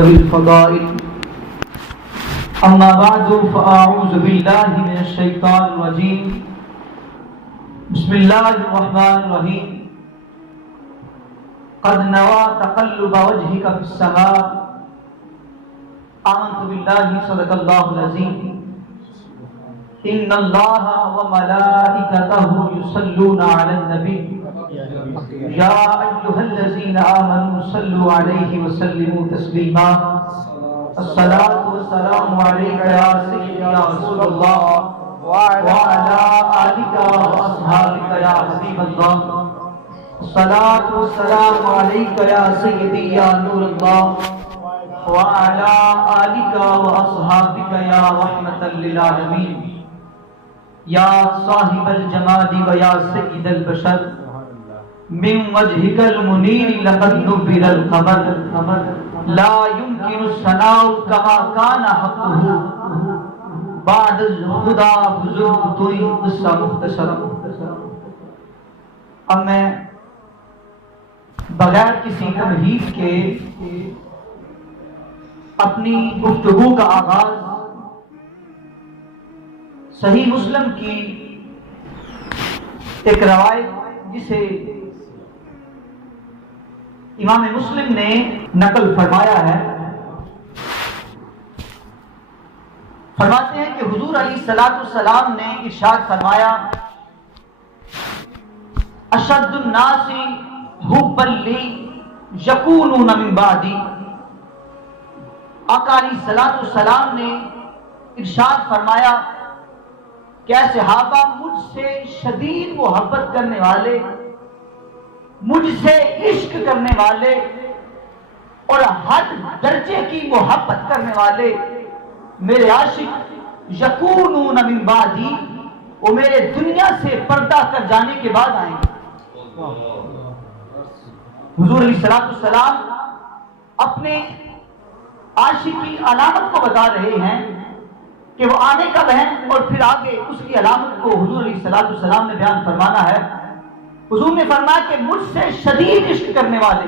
الفضائل اما بعد فاعوذ باللہ من الشیطان الرجیم بسم اللہ الرحمن الرحیم قد نوى تقلب وجهك في السماء آمنت بالله صدق الله العظیم ان اللہ وملائکته يصلون على النبی یا ایها الذین آمنوا صلوا علیہ وسلموا تسلیما الصلاة والسلام علیک یا سیدی یا رسول اللہ وعلى آلک واصحابک یا حبیب اللہ الصلاة والسلام علیک یا سیدی یا نور اللہ وعلى آلک واصحابک یا رحمة للعالمین یا صاحب الجمال و یا سید البشر من وجهك المنير لقد نبر القمر لا يمكن الثناء كما كان حقه بعد الخدا بزرگ توئی قصہ مختصر. اب میں بغیر کسی تمہید کے اپنی گفتگو کا آغاز صحیح مسلم کی ایک روایت جسے امام مسلم نے نقل فرمایا ہے، فرماتے ہیں کہ حضور علیہ السلام نے ارشاد فرمایا اشد الناس حبا لی یکونون من بعدی. آقا علیہ السلام نے ارشاد فرمایا کہ اے صحابہ مجھ سے شدید محبت کرنے والے، مجھ سے عشق کرنے والے اور حد درجے کی محبت کرنے والے میرے عاشق یکونون من بعدی، وہ میرے دنیا سے پردہ کر جانے کے بعد آئیں گے. حضور علیہ السلام اپنے عاشق کی علامت کو بتا رہے ہیں کہ وہ آنے کب ہے، اور پھر آگے اس کی علامت کو حضور علیہ السلام نے بیان فرمانا ہے. حضور نے فرمایا کہ مجھ سے شدید عشق کرنے والے،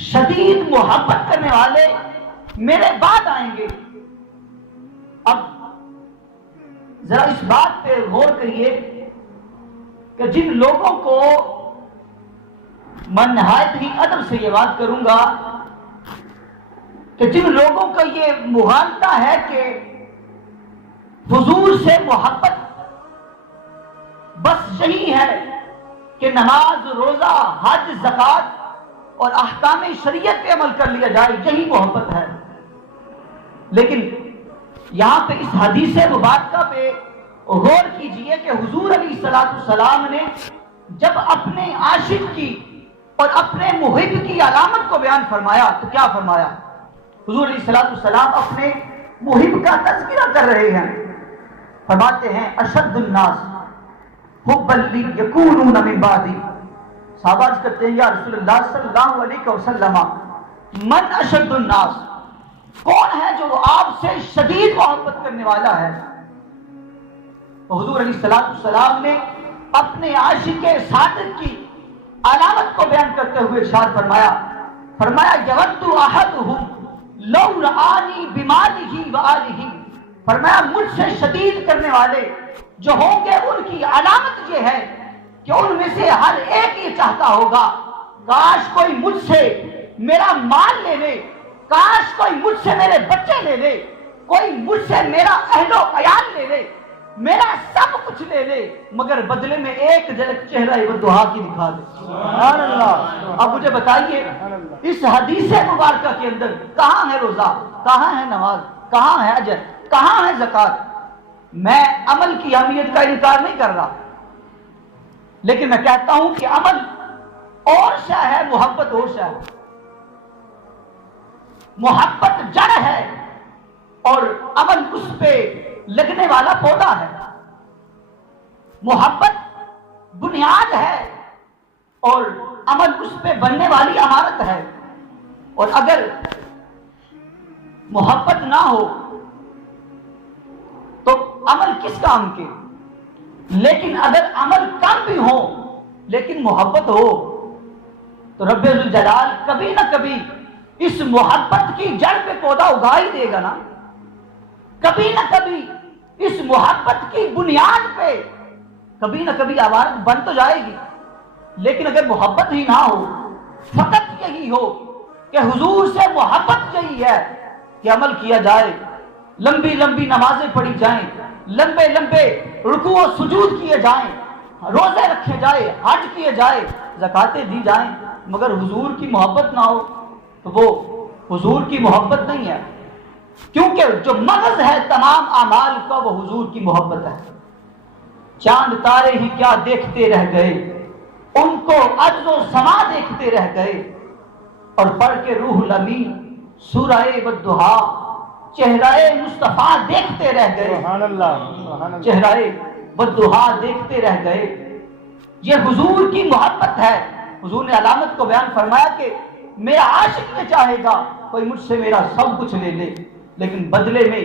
شدید محبت کرنے والے میرے بعد آئیں گے. اب ذرا اس بات پہ غور کریے کہ جن لوگوں کو میں نہایت ہی ادب سے یہ بات کروں گا کہ جن لوگوں کا یہ مغالطہ ہے کہ حضور سے محبت بس یہی ہے کہ نماز، روزہ، حج، زکوٰۃ اور احکام شریعت پہ عمل کر لیا جائے، یہی محبت ہے. لیکن یہاں پہ اس حدیث مبارکہ پہ غور کیجئے کہ حضور علیہ السلام نے جب اپنے عاشق کی اور اپنے محب کی علامت کو بیان فرمایا تو کیا فرمایا؟ حضور علیہ السلام اپنے محب کا تذکرہ کر رہے ہیں، فرماتے ہیں اشد الناس حبا لی یکونون من بعدی. صحابہ عرض کرتے ہیں یا رسول اللہ صلی اللہ علیہ وسلم من اشد الناس، کون ہے جو آپ سے شدید محبت کرنے والا ہے؟ تو حضور علیہ السلام نے اپنے عاشق صادق کی علامت کو بیان کرتے ہوئے ارشاد فرمایا یود احدہم لو رآنی بمالہ وآلہ. فرمایا مجھ سے شدید کرنے والے جو ہوں گے ان کی علامت یہ ہے کہ ان میں سے ہر ایک یہ چاہتا ہوگا کاش کوئی مجھ سے میرا مال لے لے، کاش کوئی مجھ سے میرے بچے لے لے، کوئی مجھ سے میرا اہل و عیال لے لے، میرا سب کچھ لے لے، مگر بدلے میں ایک جھلک چہرہ ودہا کی دکھا دے. سبحان اللہ. اب مجھے بتائیے اس حدیث مبارکہ کے اندر کہاں ہے روزہ، کہاں ہے نماز، کہاں ہے اجر، کہاں ہے زکوٰۃ؟ میں عمل کی اہمیت کا انکار نہیں کر رہا، لیکن میں کہتا ہوں کہ عمل اور شے ہے، محبت اور شے ہے. محبت جڑ ہے اور عمل اس پہ لگنے والا پودا ہے. محبت بنیاد ہے اور عمل اس پہ بننے والی عمارت ہے. اور اگر محبت نہ ہو تو عمل کس کام کے؟ لیکن اگر عمل کم بھی ہو لیکن محبت ہو تو رب الجلال کبھی نہ کبھی اس محبت کی جڑ پہ پودا اگا ہی دے گا نا، کبھی نہ کبھی اس محبت کی بنیاد پہ کبھی نہ کبھی عبارت بن تو جائے گی۔ لیکن اگر محبت ہی نہ ہو، فقط یہی ہو کہ حضور سے محبت یہی ہے کہ عمل کیا جائے، لمبی لمبی نمازیں پڑھی جائیں، لمبے لمبے رکوع و سجود کیے جائیں، روزے رکھے جائے، حج کیے جائے، زکاتیں دی جائیں، مگر حضور کی محبت نہ ہو تو وہ حضور کی محبت نہیں ہے، کیونکہ جو مغز ہے تمام اعمال کا وہ حضور کی محبت ہے۔ چاند تارے ہی کیا دیکھتے رہ گئے، ان کو عجز و سما دیکھتے رہ گئے، اور پڑھ کے روح الامین سورہ والضحیٰ چہرہ مصطفیٰ دیکھتے رہ گئے، سبحان اللہ، چہرہ والضحیٰ دیکھتے رہ گئے۔ یہ حضور کی محبت ہے۔ حضور نے علامت کو بیان فرمایا کہ میرا عاشق یہ چاہے گا کوئی مجھ سے میرا سب کچھ لے لے، لیکن بدلے میں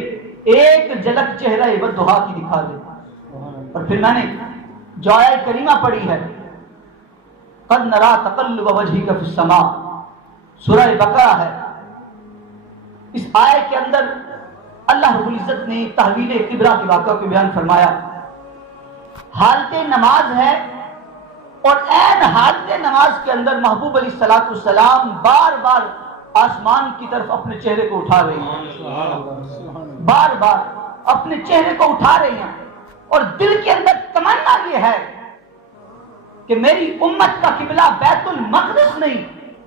ایک جھلک چہرہ والضحیٰ کی دکھا دے۔ اور پھر میں نے جو آیت کریمہ پڑھی ہے، قد نرا تقلب وجہک فی السماء، سورہ بقرہ ہے، اس آیت کے اندر اللہ رب العزت نے تحویل قبلہ کے واقعہ کو بیان فرمایا۔ حالت نماز ہے، اور عین حالت نماز کے اندر محبوب علیہ الصلوۃ والسلام بار بار آسمان کی طرف اپنے چہرے کو اٹھا رہے ہیں، بار بار اپنے چہرے کو اٹھا رہے ہیں، اور دل کے اندر تمنا یہ ہے کہ میری امت کا قبلہ بیت المقدس نہیں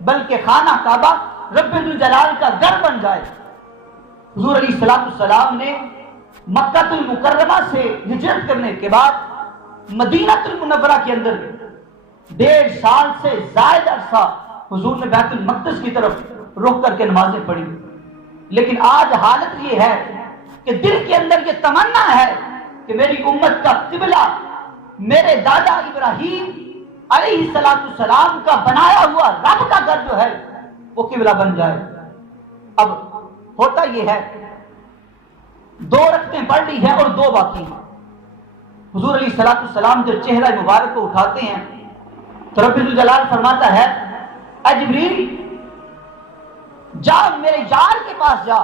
بلکہ خانہ کعبہ رب الجلال کا گھر بن جائے۔ حضور علیہ الصلوۃ والسلام نے مکہ المکرمہ سے ہجرت کرنے کے بعد مدینہ المنورہ کے اندر 1.5 سال سے زائد عرصہ حضور نے بیت المقدس کی طرف رخ کر کے نمازیں پڑھی، لیکن آج حالت یہ ہے کہ دل کے اندر یہ تمنا ہے کہ میری امت کا قبلہ میرے دادا ابراہیم علیہ السلام کا بنایا ہوا رب کا گھر جو ہے وہ قبلہ بن جائے۔ اب ہوتا یہ ہے 2 رکعتیں پڑھ لی ہے اور 2 باقی ہیں۔ حضور علیہ السلام جب چہرہ مبارک کو اٹھاتے ہیں تو رب الجلال فرماتا ہے، اے جبریل جا میرے یار کے پاس جا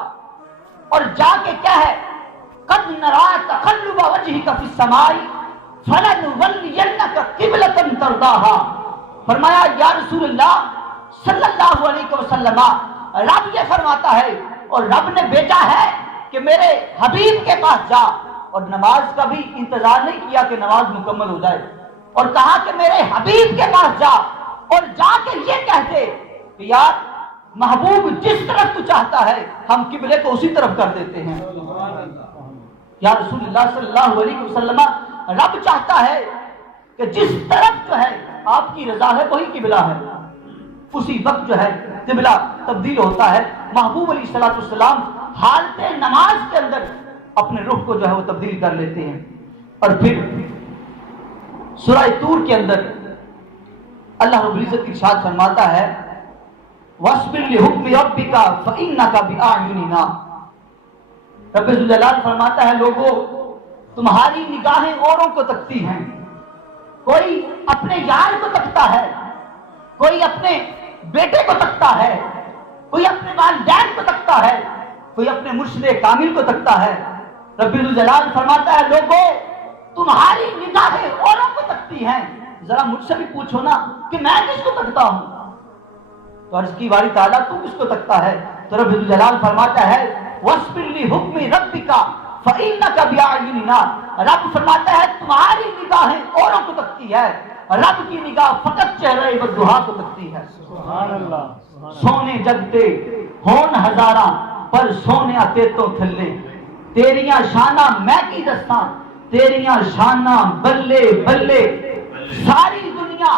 اور جا کے کیا ہے، قد نرا تقلب وجہک فی السماء فلنولینک قبلۃ ترضاها۔ فرمایا یا رسول اللہ صلی اللہ علیہ وسلم، رب یہ فرماتا ہے اور رب نے بھیجا ہے کہ میرے حبیب کے پاس جا، اور نماز کا بھی انتظار نہیں کیا کہ نماز مکمل ہو جائے، اور کہا کہ میرے حبیب کے پاس جا اور جا کے یہ کہتے کہ یار محبوب جس طرف تو چاہتا ہے ہم قبلے کو اسی طرف کر دیتے ہیں۔ یا رسول اللہ صلی اللہ علیہ وسلم، رب چاہتا ہے کہ جس طرف جو ہے آپ کی رضا ہے وہی قبلہ ہے، اسی وقت جو ہے قبلہ تبدیل ہوتا ہے۔ محبوب علیہ السلام حالت نماز کے اندر اپنے رخ کو جو ہے وہ تبدیل کر لیتے ہیں۔ اور پھر سورہ طور کے اندر اللہ رب العزت ارشاد فرماتا ہے، وَاصْبِرْ لِحُكْمِ رَبِّكَ فَإِنَّكَ بِأَعْيُنِنَا۔ رب الجلال فرماتا ہے، لوگوں تمہاری نگاہیں اوروں کو تکتی ہیں، کوئی اپنے یار کو تکتا ہے، کوئی اپنے بیٹے کو تکتا ہے، کوئی اپنے والدین کو تکتا ہے، کوئی اپنے مرشد کامل کو تکتا ہے۔ رب الجلال فرماتا ہے، لوگوں تمہاری نگاہیں اوروں کو تکتی ہیں، ذرا مجھ سے بھی پوچھو نا کہ میں کس کو تکتا ہوں۔ تو عرض کی باری تعالیٰ تو کس کو تکتا ہے؟ تو رب الجلال فرماتا ہے، وَاصْبِرْ لِحُكْمِ رَبِّكَ فَإِنَّكَ بِأَعْيُنِنَا۔ رب فرماتا ہے تمہاری نگاہیں اوروں کو تکتی ہے، رب کی نگاہ فقط چہرہ والضحیٰ کو تکتی ہے۔ سبحان اللہ، سونے جگتے ہون ہزاراں پر سونے آتے تو تھلے، تیریاں شانہ میں کی دستاں تیریاں شانہ بلے بلے، ساری دنیا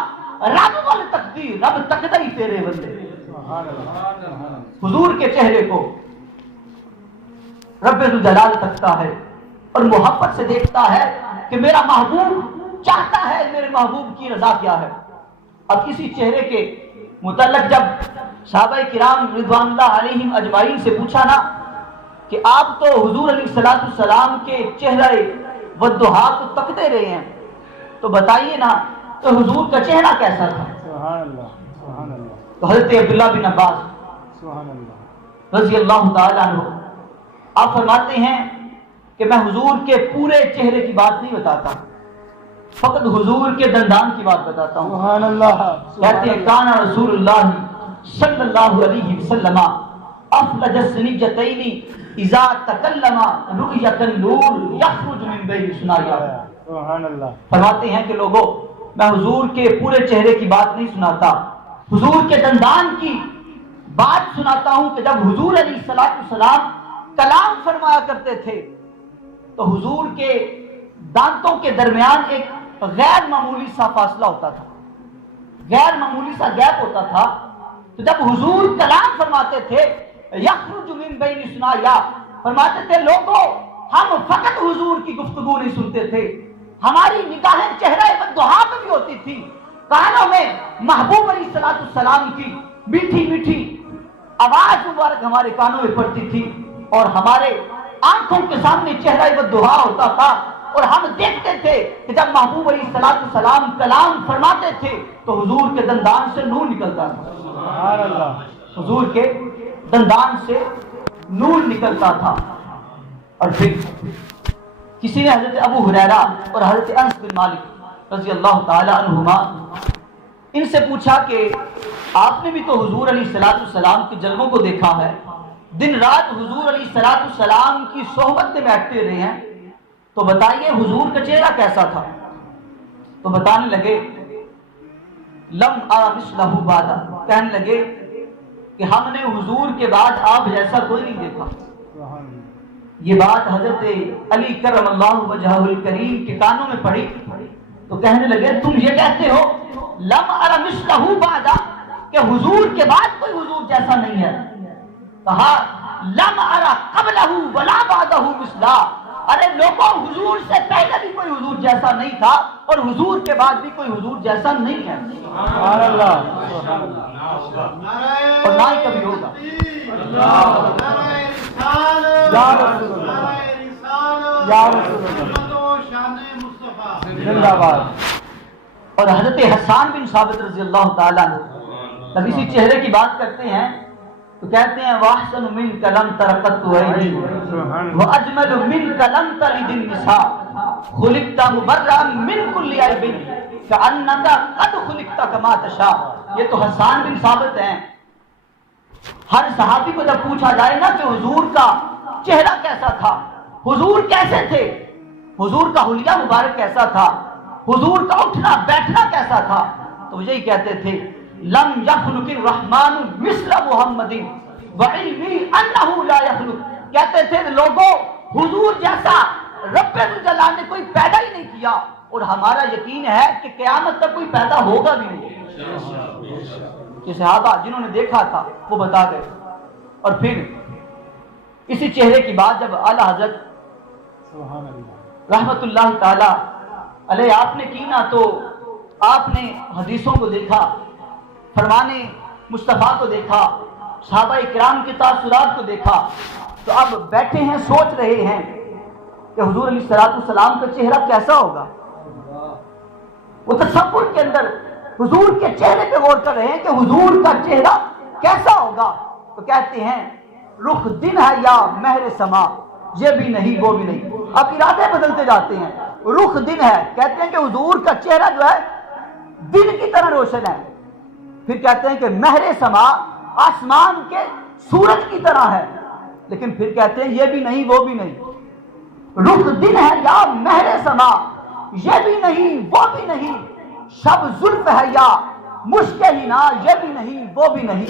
رب وال تکتی، رب تکتا ہی تیرے بندے۔ حضور کے چہرے کو رب الجلال تکتا ہے اور محبت سے دیکھتا ہے کہ میرا محبوب چاہتا ہے میرے محبوب کی رضا کیا ہے۔ اب کسی چہرے کے متعلق جب صحابہ کرام رضوان اللہ علیہم اجمعین سے پوچھا نا کہ آپ تو حضور علیہ السلام کے چہرہ والضحیٰ کو تکتے رہے ہیں، تو بتائیے نا تو حضور کا چہرہ کیسا تھا؟ سبحان اللہ، سبحان اللہ۔ تو حضرت عبداللہ بن عباس سبحان اللہ. رضی اللہ تعالیٰ عنہ. آپ فرماتے ہیں کہ میں حضور کے پورے چہرے کی بات نہیں بتاتا، فقط حضور کے دندان کی بات بتاتا ہوں. سبحان اللہ. کہتے ہیں کانا رسول اللہ صلی اللہ علیہ وسلم افلج السنیجتین اذا تکلم رؤیت النور یخرج من بین ثنایا. سبحان اللہ. فرماتے ہیں کہ لوگوں، میں حضور کے پورے چہرے کی بات نہیں سناتا، حضور کے دندان کی بات سناتا ہوں کہ جب حضور علیہ السلام کلام فرمایا کرتے تھے تو حضور کے دانتوں کے درمیان ایک غیر معمولی سا فاصلہ ہوتا تھا، غیر معمولی سا گیپ ہوتا تھا. تو جب حضور کلام فرماتے تھے یخرج من بین ثنایا، فرماتے تھے لوگوں ہم فقط حضور کی گفتگو نہیں سنتے تھے، ہماری نگاہیں چہرہ بددعا پہ بھی ہوتی تھی، کانوں میں محبوب علیہ السلام کی میٹھی میٹھی آواز مبارک ہمارے کانوں میں پڑتی تھی، اور ہمارے آنکھوں کے سامنے چہرہ بددعا ہوتا تھا، اور ہم دیکھتے تھے کہ جب محبوب علیہ السلام کلام فرماتے تھے تو حضور کے دندان سے نور نکلتا تھا. سبحان اللہ. حضور کے دندان سے نور نکلتا تھا. اور پھر کسی نے حضرت ابو ہریرہ اور حضرت انس بن مالک رضی اللہ تعالی عنہما ان سے پوچھا کہ آپ نے بھی تو حضور علیہ السلام کے جلووں کو دیکھا ہے، دن رات حضور علیہ السلام کی صحبت میں بیٹھتے رہے ہیں، تو بتائیے حضور کا چہرہ کیسا تھا؟ تو بتانے لگے لم ارى مثلہ بعد، کہنے لگے کہ ہم نے حضور کے بعد آپ جیسا کوئی نہیں دیکھا. یہ بات حضرت علی کرم اللہ وجہہ الکریم کے کانوں میں پڑی تو کہنے لگے تم یہ کہتے ہو لم ارى مثلہ بعد کہ حضور کے بعد کوئی حضور جیسا نہیں ہے. کہا لم ارى قبلہ ولا بعدہ مثلہ، ارے لوگوں حضور سے پہلے بھی کوئی حضور جیسا نہیں تھا اور حضور کے بعد بھی کوئی حضور جیسا نہیں ہے. سبحان اللہ. اور نہ ہی کبھی ہوگا. یا رسول اللہ. یا رسول اللہ. زندہ باد. اور حضرت حسان بن ثابت رضی اللہ تعالیٰ عنہ جب اسی چہرے کی بات کرتے ہیں تو کہتے ہیں واحسن منک لم ترقت عینی واجمل منک لم تلد النساء خلقت مبرئا من كل عیب کأنک قد خلقت کما تشاء. یہ تو حسان بن ثابت ہیں. ہر صحابی کو جب پوچھا جائے نا کہ حضور کا چہرہ کیسا تھا، حضور کیسے تھے، حضور کا حلیہ مبارک کیسا تھا، حضور کا اٹھنا بیٹھنا کیسا تھا، تو یہی کہتے تھے لم یخلق الرحمن مثل محمد وعلمی انہ لا یخلق. کہتے تھے لوگوں حضور جیسا رب الجلال نے کوئی پیدا ہی نہیں کیا، اور ہمارا یقین ہے کہ قیامت تک کوئی پیدا ہوگا بھی نہیں. کہ صحابہ جنہوں نے دیکھا تھا وہ بتا گئے. اور پھر اسی چہرے کی بات جب اعلیٰ حضرت رحمت اللہ تعالی علیہ آپ نے کی نا تو آپ نے حدیثوں کو دیکھا، فرمانے مصطفیٰ کو دیکھا، صحابہ کرام کے تاثرات کو دیکھا، تو اب بیٹھے ہیں سوچ رہے ہیں کہ حضور علیہ السلام کا چہرہ کیسا ہوگا. وہ تصور کے اندر حضور کے چہرے پہ غور کر رہے ہیں کہ حضور کا چہرہ کیسا ہوگا. تو کہتے ہیں رخ دن ہے یا مہر سما، یہ بھی نہیں وہ بھی نہیں. اب ارادے بدلتے جاتے ہیں. رخ دن ہے، کہتے ہیں کہ حضور کا چہرہ جو ہے دن کی طرح روشن ہے. پھر کہتے ہیں کہ مہر سما آسمان کے سورج کی طرح ہے. لیکن پھر کہتے ہیں یہ بھی نہیں وہ بھی نہیں. رخ دن ہے یا مہر سما، یہ بھی نہیں وہ بھی نہیں. شب زلف ہے یا مشک ہینا، یہ بھی نہیں وہ بھی نہیں.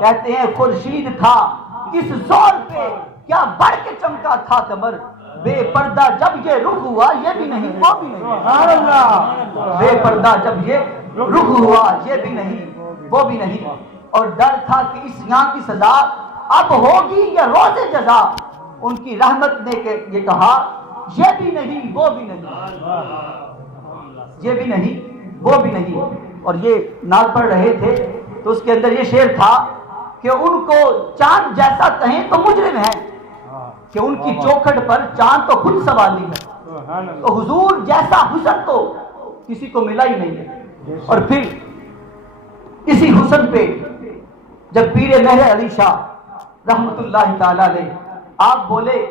کہتے ہیں خورشید تھا اس زور پہ کیا بڑھ کے چمکا تھا قمر، بے پردہ جب یہ رخ ہوا یہ بھی نہیں وہ بھی نہیں. بے پردہ جب یہ رخ ہوا یہ بھی نہیں وہ بھی نہیں. اور ڈر تھا کہ اس یہاں کی سزا اب ہوگی یا روز جزا. ان کی رحمت نے یہ کہا یہ بھی نہیں وہ بھی نہیں، یہ بھی نہیں وہ بھی نہیں. اور یہ نعت پڑھ رہے تھے تو اس کے اندر یہ شعر تھا کہ ان کو چاند جیسا کہیں تو مجرم ہے، کہ ان کی چوکھٹ پر چاند تو خود سوالی ہے. تو حضور جیسا حسن تو کسی کو ملا ہی نہیں ہے. اور پھر اسی حسن پہ جب پیر مہر علی شاہ رحمت اللہ تعالی علیہ آپ بولے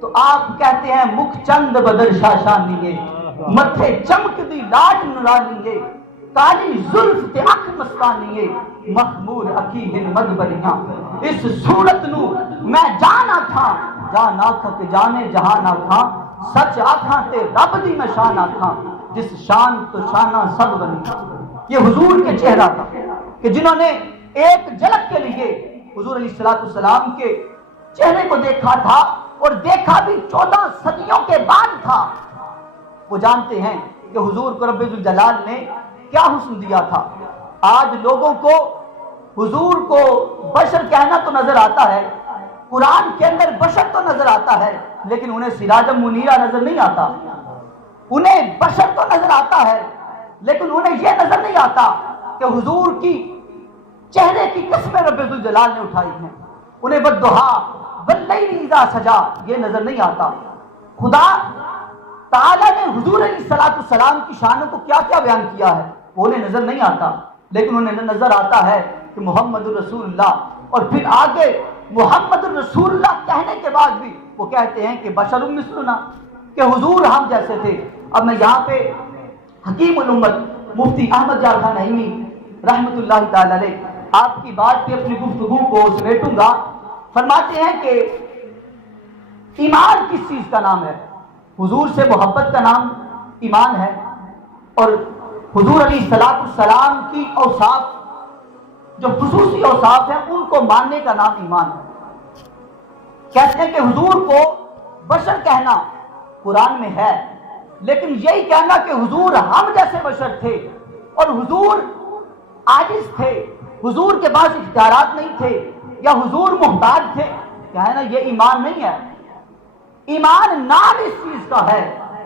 تو آپ کہتے ہیں مکھ چند بدر شاشانیے متھے چمک دی لاٹ نورانیے کالی زلف تے اکھ مستانیے مخمور اکی ہن مدبریاں اس صورت نو میں جانا تھا جان آکھا کہ جانے جہان آکھا سچ آکھا تے رب دی میں شان آکھا جس شان تو شانہ سب بنی۔ یہ حضور کے چہرہ تھا کہ جنہوں نے ایک جھلک کے لیے حضور علیہ السلام کے چہرے کو دیکھا تھا اور دیکھا بھی 14 صدیوں کے بعد تھا۔ وہ جانتے ہیں کہ حضور کو رب ذوالجلال نے کیا حسن دیا تھا۔ آج لوگوں کو حضور کو بشر کہنا تو نظر آتا ہے، قرآن کے اندر بشر تو نظر آتا ہے، لیکن انہیں سراج منیرہ نظر نہیں آتا۔ انہیں بشر تو نظر آتا ہے لیکن انہیں یہ نظر نہیں آتا کہ حضور کی چہرے کی قسمیں رب ذوالجلال نے اٹھائی ہیں۔ انہیں والضحیٰ واللیل اذا سجا یہ نظر نہیں آتا۔ خدا تعالیٰ نے حضور علیہ السلام کی شانوں کو کیا کیا بیان کیا ہے وہ انہیں نظر نہیں آتا، لیکن انہیں نظر آتا ہے کہ محمد الرسول اللہ، اور پھر آگے محمد الرسول اللہ کہنے کے بعد بھی وہ کہتے ہیں کہ بشر مثلنا، کہ حضور ہم جیسے تھے۔ اب میں یہاں پہ حکیم الامت مفتی احمد یار خان نعیمی رحمت اللہ تعالی علیہ آپ کی بات پہ اپنی گفتگو کو سمیٹوں گا۔ فرماتے ہیں کہ ایمان کس چیز کا نام ہے؟ حضور سے محبت کا نام ایمان ہے، اور حضور علیہ السلام کی اوصاف جو خصوصی اوصاف ہیں ان کو ماننے کا نام ایمان ہے۔ کہتے ہیں کہ حضور کو بشر کہنا قرآن میں ہے، لیکن یہی کہنا کہ حضور ہم جیسے بشر تھے اور حضور عاجز تھے، حضور کے پاس اختیارات نہیں تھے یا حضور محتاج تھے، کہنا یہ ایمان نہیں ہے۔ ایمان نام اس چیز کا ہے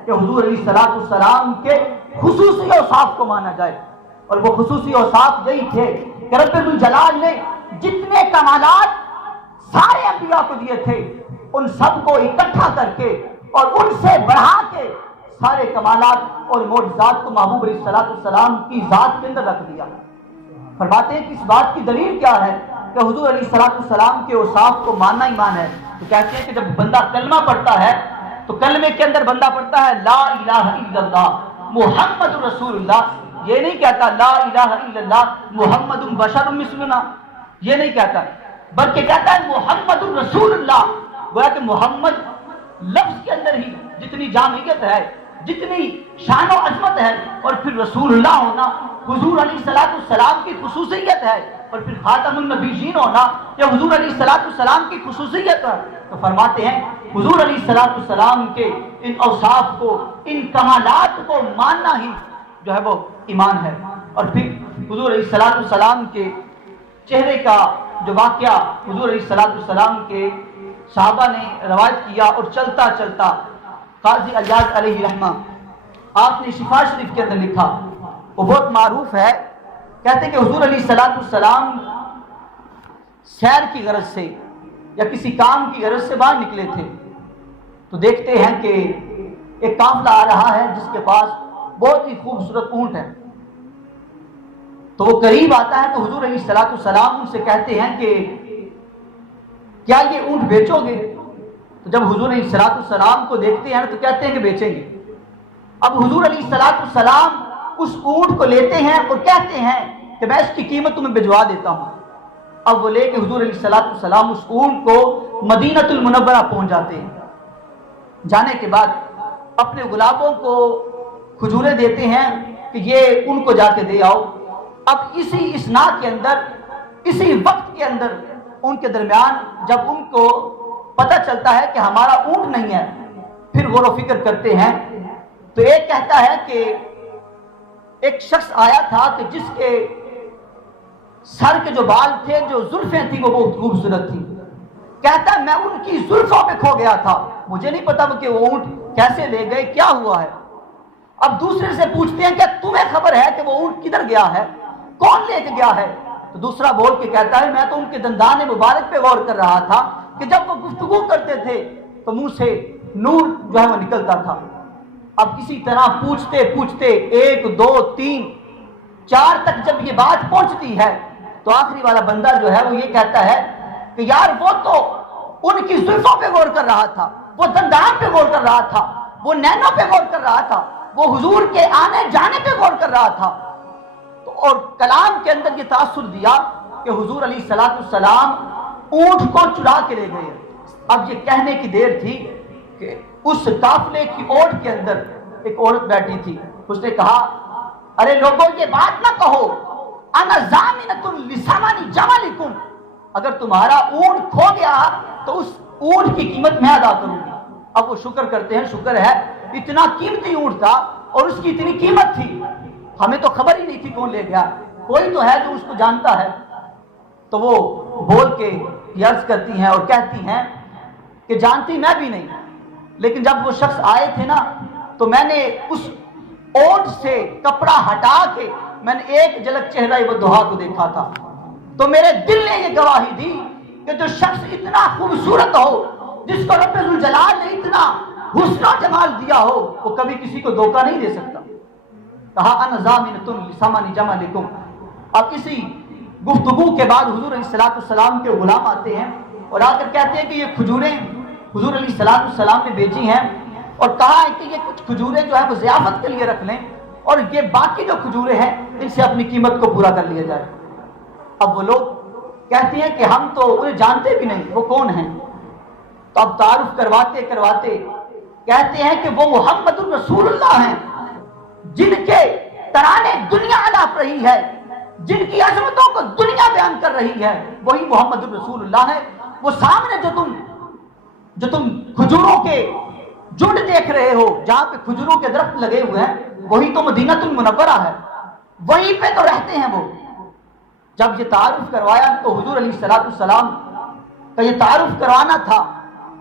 کہ حضور علیہ السلام کے خصوصی اوصاف کو مانا جائے، اور وہ خصوصی اوصاف یہی تھے کہ رب الجلال نے جتنے کمالات سارے انبیاء کو دیے تھے ان سب کو اکٹھا کر کے اور ان سے بڑھا کے سارے کمالات اور معجزات کو محبوب علیہ السلام کی ذات کے اندر رکھ دیا۔ فرماتے ہیں کہ اس بات کی دلیل کیا ہے کہ حضور علیہ السلام کے اوصاف کو ماننا ایمان ہے؟ تو کہتے ہیں کہ جب بندہ کلمہ پڑھتا ہے تو کلمے کے اندر بندہ پڑھتا ہے لا الہ الا اللہ محمد رسول اللہ، یہ نہیں کہتا لا الہ الا اللہ محمد بشر مثلنا، یہ نہیں کہتا، بلکہ کہتا ہے محمد رسول اللہ۔ گویا کہ محمد لفظ کے اندر ہی جتنی جامعیت ہے، جتنی شان و عظمت ہے، اور پھر رسول اللہ ہونا حضور علیہ السلام کی خصوصیت ہے، اور پھر خاتم النبیین ہونا یہ حضور علیہ السلام کی خصوصیت ہے۔ تو فرماتے ہیں حضور علیہ السلام کے ان اوصاف کو، ان کمالات کو ماننا ہی جو ہے وہ ایمان ہے۔ اور پھر حضور علیہ السلام کے چہرے کا جو واقعہ حضور علیہ السلام کے صحابہ نے روایت کیا، اور چلتا چلتا قاضی عیاض علیہ رحمہ آپ نے شفا شریف کے اندر لکھا، وہ بہت معروف ہے، کہتے ہیں کہ حضور علیہ السلام سیر کی غرض سے یا کسی کام کی غرض سے باہر نکلے تھے، تو دیکھتے ہیں کہ ایک قافلہ آ رہا ہے جس کے پاس بہت ہی خوبصورت اونٹ ہے، تو وہ قریب آتا ہے تو حضور علیہ السلام ان سے کہتے ہیں کہ کیا یہ اونٹ بیچو گے؟ تو جب حضور علیہ السلام کو دیکھتے ہیں تو کہتے ہیں کہ بیچیں گے۔ اب حضور علیہ السلام اس اونٹ کو لیتے ہیں اور کہتے ہیں کہ میں اس کی قیمت تمہیں بھجوا دیتا ہوں۔ اب وہ لے کے حضور علیہ السلام اس اونٹ کو مدینہ المنورہ پہنچ جاتے ہیں۔ جانے کے بعد اپنے غلاموں کو کھجوریں دیتے ہیں کہ یہ ان کو جا کے دے آؤ۔ اب اسی اسناد کے اندر، اسی وقت کے اندر ان کے درمیان جب ان کو پتہ چلتا ہے کہ ہمارا اونٹ نہیں ہے، پھر غور و فکر کرتے ہیں، تو ایک کہتا ہے کہ ایک شخص آیا تھا کہ جس کے سر کے جو بال تھے، جو زلفیں تھیں وہ بہت خوبصورت تھیں، کہتا ہے میں ان کی زلفوں پہ کھو گیا تھا، مجھے نہیں پتا کہ وہ اونٹ کیسے لے گئے، کیا ہوا ہے۔ اب دوسرے سے پوچھتے ہیں کہ تمہیں خبر ہے کہ وہ اونٹ کدھر گیا ہے، کون لے کے گیا ہے؟ تو دوسرا بول کے کہتا ہے میں تو ان کے دندان مبارک پہ غور کر رہا تھا کہ جب وہ گفتگو کرتے تھے تو منہ سے نور جو ہے وہ نکلتا تھا۔ اب اسی طرح پوچھتے پوچھتے 1 2 3 4 تک جب یہ بات پہنچتی ہے تو آخری والا بندہ جو ہے وہ یہ کہتا ہے کہ یار وہ تو ان کی زلفوں پہ غور کر رہا تھا، وہ دندان پہ غور کر رہا تھا، وہ نینوں پہ غور کر رہا تھا، وہ حضور کے آنے جانے پہ غور کر رہا تھا۔ تو اور کلام کے اندر یہ تاثر دیا کہ حضور علیہ الصلوۃ والسلام اونٹ کو چرا کے لے گئے۔ اب یہ کہنے کی دیر تھی کہ اس قافلے کی اوٹ کے اندر ایک عورت بیٹھی تھی، اس نے کہا ارے لوگوں یہ بات نہ کہو، انا ضامنۃ لثمن جملکم، اگر تمہارا اونٹ کھو گیا تو اس اونٹ کی قیمت میں ادا کروں گی۔ اب وہ شکر کرتے ہیں، شکر ہے اتنا قیمتی اونٹ تھا اور اس کی اتنی قیمت تھی، ہمیں تو خبر ہی نہیں تھی کون لے گیا، کوئی تو ہے جو اس کو جانتا ہے۔ تو وہ بول کے عرض کرتی ہیں اور کہتی ہیں کہ جانتی میں بھی نہیں، لیکن جب وہ شخص آئے تھے نا تو میں نے اس اونٹ سے کپڑا ہٹا کے میں نے ایک جھلک چہرہ ودھا کو دیکھا تھا، تو میرے دل نے یہ گواہی دی کہ جو شخص اتنا خوبصورت ہو، جس کو رب ذوالجلال نے اتنا حسن و جمال دیا ہو، وہ کبھی کسی کو دھوکہ نہیں دے سکتا۔ کہا انا ضامنۃ لثمن جملکم۔ اب اسی گفتگو کے بعد حضور علیہ الصلوۃ والسلام کے غلام آتے ہیں اور آ کر کہتے ہیں کہ یہ کھجوریں حضور علیہ الصلوۃ والسلام نے بیچی ہیں اور کہا ہے کہ یہ کچھ کھجوریں جو ہیں وہ ضیافت کے لیے رکھ لیں اور یہ باقی جو کھجوریں ہیں ان سے اپنی قیمت کو پورا کر لیا جائے۔ اب وہ لوگ کہتے ہیں کہ ہم تو انہیں جانتے بھی نہیں، وہ کون ہیں؟ تو اب تعارف کرواتے کرواتے کہتے ہیں کہ وہ محمد الرسول اللہ ہیں، جن کے ترانے دنیا الاپ رہی ہے، جن کی عظمتوں کو دنیا بیان کر رہی ہے، وہی محمد الرسول اللہ ہے۔ وہ سامنے جو تم کھجوروں کے جھنڈ دیکھ رہے ہو، جہاں پہ کھجوروں کے درخت لگے ہوئے ہیں، وہی تو مدینہ المنورہ ہے، وہیں پہ تو رہتے ہیں وہ۔ جب یہ تعارف کروایا تو حضور علیہ الصلوۃ والسلام کا یہ تعارف کروانا تھا،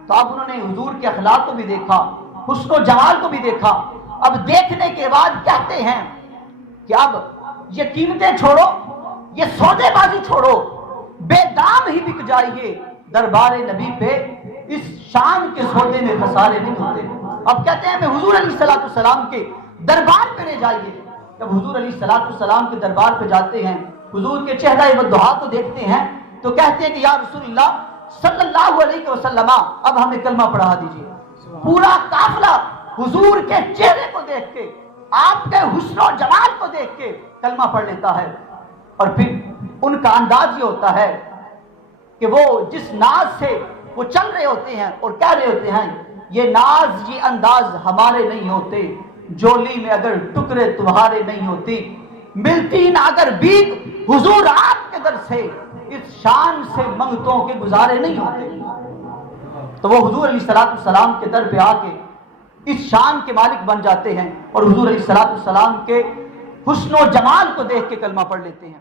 تو اب انہوں نے حضور کے اخلاق کو بھی دیکھا، حسن و جمال کو بھی دیکھا۔ اب دیکھنے کے بعد کہتے ہیں کہ اب یہ قیمتیں چھوڑو، یہ سودے بازی چھوڑو، بے دام ہی بک جائیے دربار نبی پہ، اس شان کے سودے میں خسارے نہیں ہوتے۔ اب کہتے ہیں کہ حضور علیہ الصلوۃ والسلام کے دربار پہ لے جائیے۔ جب حضور علیہ الصلوۃ والسلام کے دربار پہ جاتے ہیں، حضور کے چہرہ ودھا کو دیکھتے ہیں تو کہتے ہیں کہ یا رسول اللہ صلی اللہ علیہ وسلم اب ہمیں کلمہ پڑھا دیجیے۔ پورا قافلہ حضور کے چہرے کو دیکھ کے، آپ کے حسن و جمال کو دیکھ کے کلمہ پڑھ لیتا ہے۔ اور پھر ان کا انداز یہ ہوتا ہے کہ وہ جس ناز سے وہ چل رہے ہوتے ہیں اور کہہ رہے ہوتے ہیں، یہ ناز یہ انداز ہمارے نہیں ہوتے، جولی میں اگر ٹکڑے تمہارے نہیں ہوتی، ملتی نہ اگر بھیک حضور آپ کے در سے، اس شان سے منگتوں کے گزارے نہیں ہوتے۔ تو وہ حضور علیہ الصلوۃ والسلام کے در پہ آ کے اس شان کے مالک بن جاتے ہیں اور حضور علیہ الصلوۃ والسلام کے حسن و جمال کو دیکھ کے کلمہ پڑھ لیتے ہیں۔